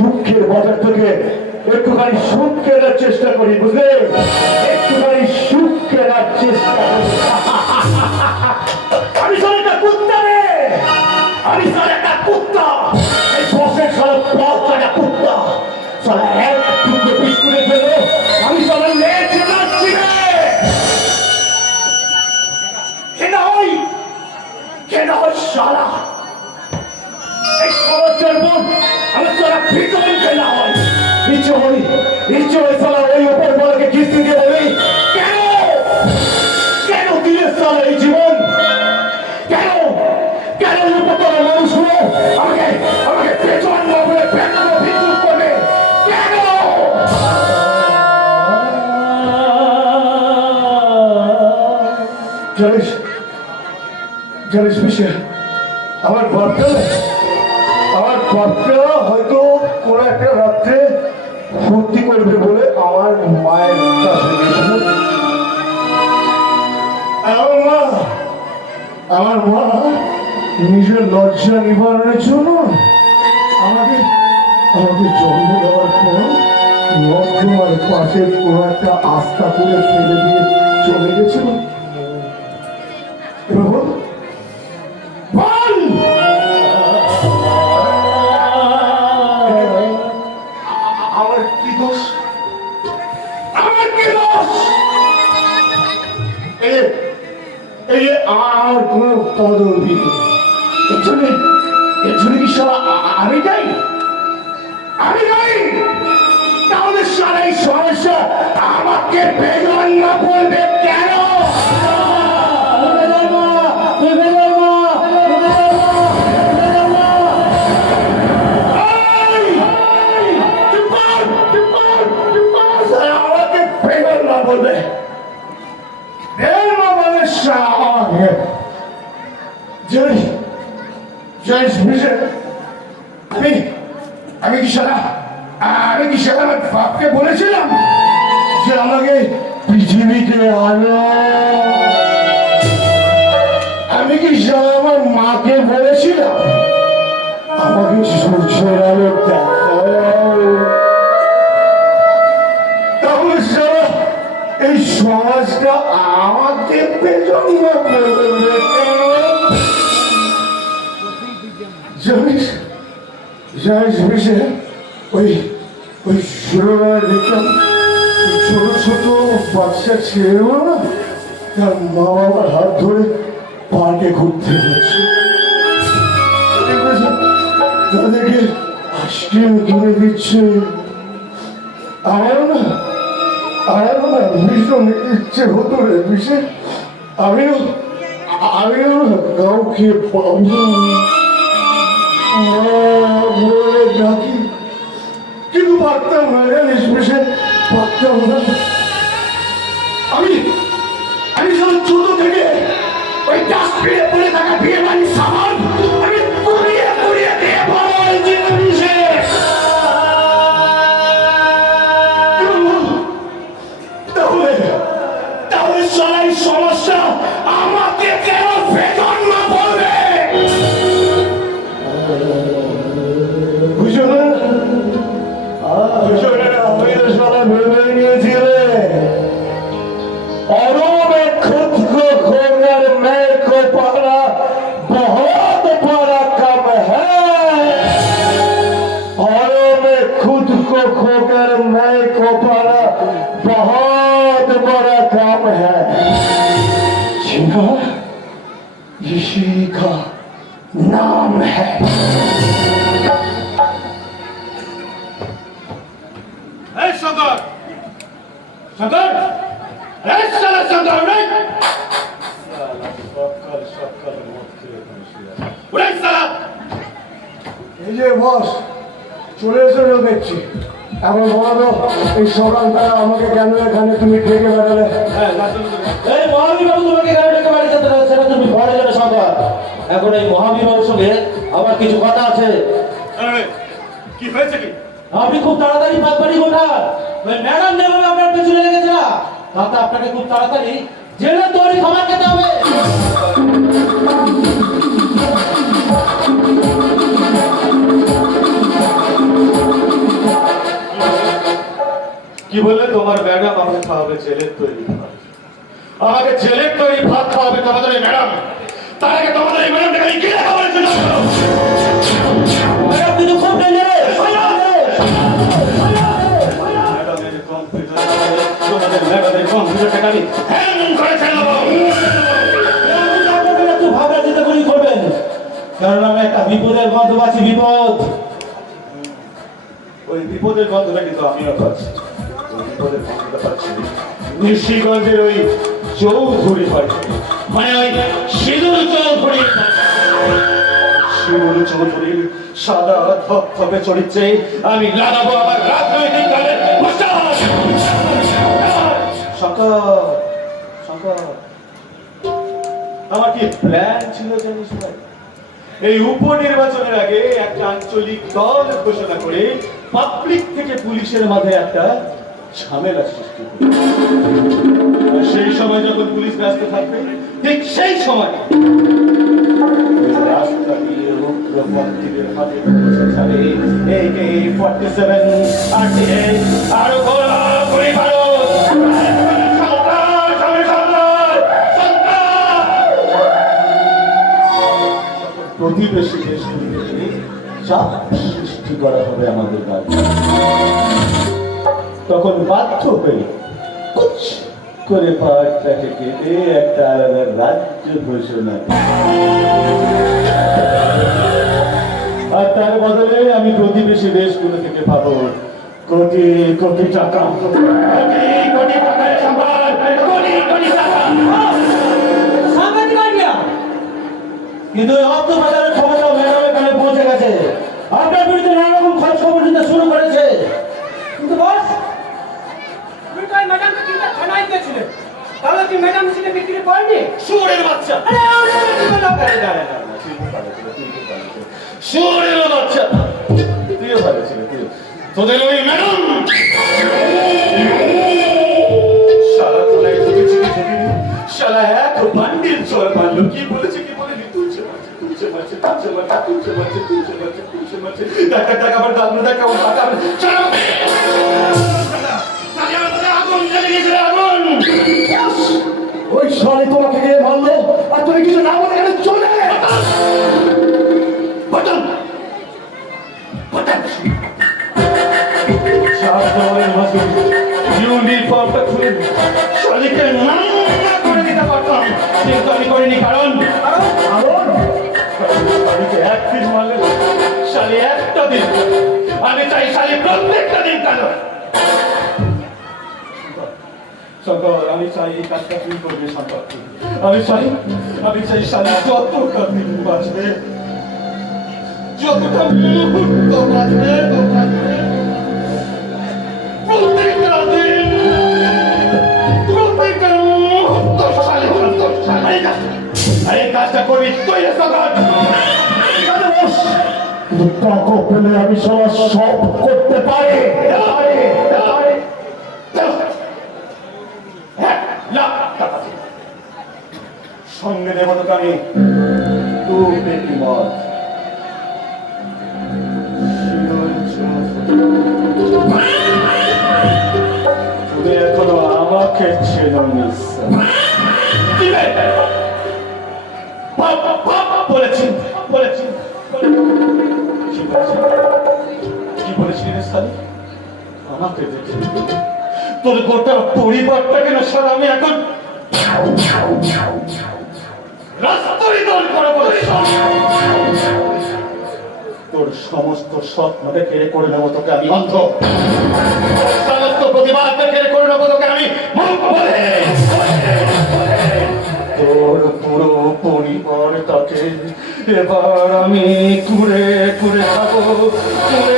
দুঃখের বাজার থেকে একটুখানি সুখ কেনার চেষ্টা করি, বুঝলে? একটুখানি সুখ কেনার চেষ্টা করি। আমি স্যার একটা কুত্তা রে, আমি স্যার একটা কুত্তা, এই বসের সারা পথ একটা কুত্তা, সারা এক টুকরো বিস্কুটের জন্য আমি সারা লেজ যাচ্ছি রে। কেন হয় সারা এই খরচের পর আমার সারা ভিতরে কেনা হয়, ইচ্ছে হয় সারা ওই উপর বলাকে কিস্তি দিয়ে বলি কেন দিলে সারা এই জীবন, কেন উপতলা মানুষগুলো আমাকে পেছন না বলে পেছনে বিদ্যুৎ করবে কেন? জানিস বিষয় আমার বাপটা হয়তো কোনো একটা রাত্রে ফুর্তি করবে বলে আমার মায়ের কাছে গেছিল। আমার মা নিজের লজ্জা নিবারণের জন্য আমাকে জন্ম দেওয়ার পর নর্দমার পাশে কোনো একটা আস্থা করে ফেলে দিয়ে চলে গেছিল। আমার কোনো কদর দিত এর জন্য কি সারা আমি যাই তাহলে সারা এই সমস্যা আমাকে বেজন না বলবে কেন? আমাকে বেজন না বলবে আমি কি সারা আমার বাপকে বলেছিলাম যে আমাকে পৃথিবীতে আনো? আমি কি সারা আমার মাকে বলেছিলাম আমাকে সূর্যের আলো দেখাও? তাহলে সারা এই সমাজটা আমাকে পেছন্দ করবে কেন? জানিস বেশে ওই ছোটবেলায় দেখলাম ছোট ছোট বাচ্চা ছেলেগুলো না তার মা বাবার হাত ধরে পার্কে ঘুরতে যাচ্ছে, তাদেরকে আইসক্রিম কিনে দিচ্ছে। আমারও না ভীষণ ইচ্ছে হতো রে বিশেষ আমিও কাউকে পাবো ডাকি, কিন্তু পারতাম না, জানিস বিশেষ পারতাম না। আমি যখন ছোট থেকে ওই ডাস্টবিনে পড়ে থাকা বিয়ে বাড়ির সামান আমি পুড়িয়ে দিয়ে বড় হয়েছি বিশেষ। তাহলে সবাই সমস্যা আমাকে কেন বেতন না বলবে? বুঝো না আমি তো সবাই ভেবে নিয়েছিলে औरों में खुद को खोकर मैं को पाना बहुत बड़ा कम है। औरों में खुद को खोकर मैं को पाना बहुत बड़ा काम है। जीना इसी का नाम है। शंकर शंकर এই যে বস চলে এসেছো দেখছি, এখন বলো এই সকালবেলা আমাকে কেন এখানে তুমি ডেকে বেড়ালে? এই মহাবীরবাবু তোমাকে কেন ডেকে বাড়ি যেতে হবে সেটা তুমি ঘরে যাবে সবার। এখন এই মহাবীরবাবুর সঙ্গে আমার কিছু কথা আছে। কি হয়েছে কি? আপনি খুব তাড়াতাড়ি পাতবাড়ি কোঠার ম্যাডাম যেভাবে আপনার পেছনে লেগেছে না, তাতে আপনাকে খুব তাড়াতাড়ি জেলে তৈরি খাবার খেতে হবে। কি বললে তোমার ম্যাডাম আমাকে খাওয়াবে জেলের তৈরি ভাত? আমাকে জেলের তৈরি ভাত খাওয়াবে তোমাদের এই ম্যাডাম? তার আগে তোমাদের এই ম্যাডামটাকে আমি কি লেখা বলেছিল? ম্যাডাম কিন্তু খুব ডেঞ্জারাস। তোমাদের ম্যাডামের কম্পিউটারটাকে আমি হ্যাং করে ফেলবো। একটু ভাবনা চিন্তা করে করবেন, কারণ আমি একটা বিপদের গন্ধ পাচ্ছি। বিপদ, ওই বিপদের গন্ধটা কিন্তু আমিও পাচ্ছি। ওই বিপদের গন্ধটা পাচ্ছি নিশিগঞ্জের ওই চৌধুরী বাড়ি, মানে ওই সিঁদুর চৌধুরীর সাদা ধপধপে চরিত্রে আমি লাগাবো আমার রাজনৈতিক দলের আমার কি প্ল্যান ছিল জানিস ভাই? এই উপনির্বাচনের আগে একটা আঞ্চলিক দল ঘোষণা করে পাবলিক থেকে পুলিশের মাঝে একটা ঝামেলা সৃষ্টি করে, সেই সময় যখন পুলিশ ব্যস্ত থাকবে ঠিক সেই সময় রাস্তা দিয়ে উগ্রপন্থীদের হাতে ছাড়ে AK-47 আরো ঘোরাঘুরি মারো। প্রতিবেশী দেশগুলিতে চাপ সৃষ্টি করা হবে আমাদের কাছে। তখন বাধ্য হয়ে কুচ করে পাহাড়টাকে কেটে একটা আলাদা রাজ্য ঘোষণা, আর তার বদলে আমি প্রতিবেশী দেশগুলো থেকে পাবো কোটি কোটি টাকা। কিন্তু অর্থ বাজারের খবরটা ম্যাডামের কানে পৌঁছে গেছে। আপনার বিরুদ্ধে নানা রকম খোঁজ খবর দিতে শুরু করেছে। কিন্তু বস, তুমি তো ম্যাডামকে কিনতে থানায় গেছিলে, তাহলে কি ম্যাডাম সেটা বিক্রি করেনি? শুন শুয়োরের বাচ্চা, তুইও ভালো ছিল, তোদের ওই ম্যাডাম শালা তোলাই ঢুকেছি, শালা এক বান্ডিল চোর মারলো, কি বলেছে কি বলেনি, তুলছে মারছে, তুলছে মারছে, তুলছে মারছে, তুলছে মারছে, তুলছে মারছে, তুলছে মারছে, টাকা টাকা আবার দাম টাকা আবার টাকা আগুন জ্বলে গেছে, আগুন। ওই শালে তোমাকে গিয়ে মারলো আর তুমি কিছু না বলে গেলে চলে বাটন বাটন চার দেওয়ালের মাঝে ইউনিফর্মটা খুলে শালিকে নাঙ্গা করে দিতে পারতাম, কিন্তু আমি করিনি, কারণ শালিকে একদিন মারলে শালি একটা দিন, আমি চাই শালি প্রত্যেকটা দিন কেন। শঙ্কর, আমি চাই এই কাজটা তুই করবি শঙ্কর, আমি চাই শালি যতটা দিন বাঁচবে, যতটা মুহূর্ত বাঁচবে, প্রত্যেকটা দিন, প্রত্যেকটা মুহূর্ত শালি এই কাজটা করবি তুই শঙ্কর। টাকা পেলে আমি সবার সব করতে পারি। সঙ্গে দেব তোকে আমি 2 পেটি মদ। তুমি এখনো আমাকে চেননি, বলেছি বলেছি কি বলেছিলি রে সালি? আমাকে দেখে তোর গোটা পরিবারটাকে না সারা আমি এখন রাস্তায় দল করে বলেছি, তোর সমস্ত স্বপ্নকে কেড়ে করে নেবো তোকে আমি অন্ধ, সমস্ত প্রতিবাদকে কেড়ে করে নেবো তোকে আমি মুখ বলে, তোর পুরো পরিবারটাকে এবার আমি কুড়ে কুড়ে খাবো, কুড়ে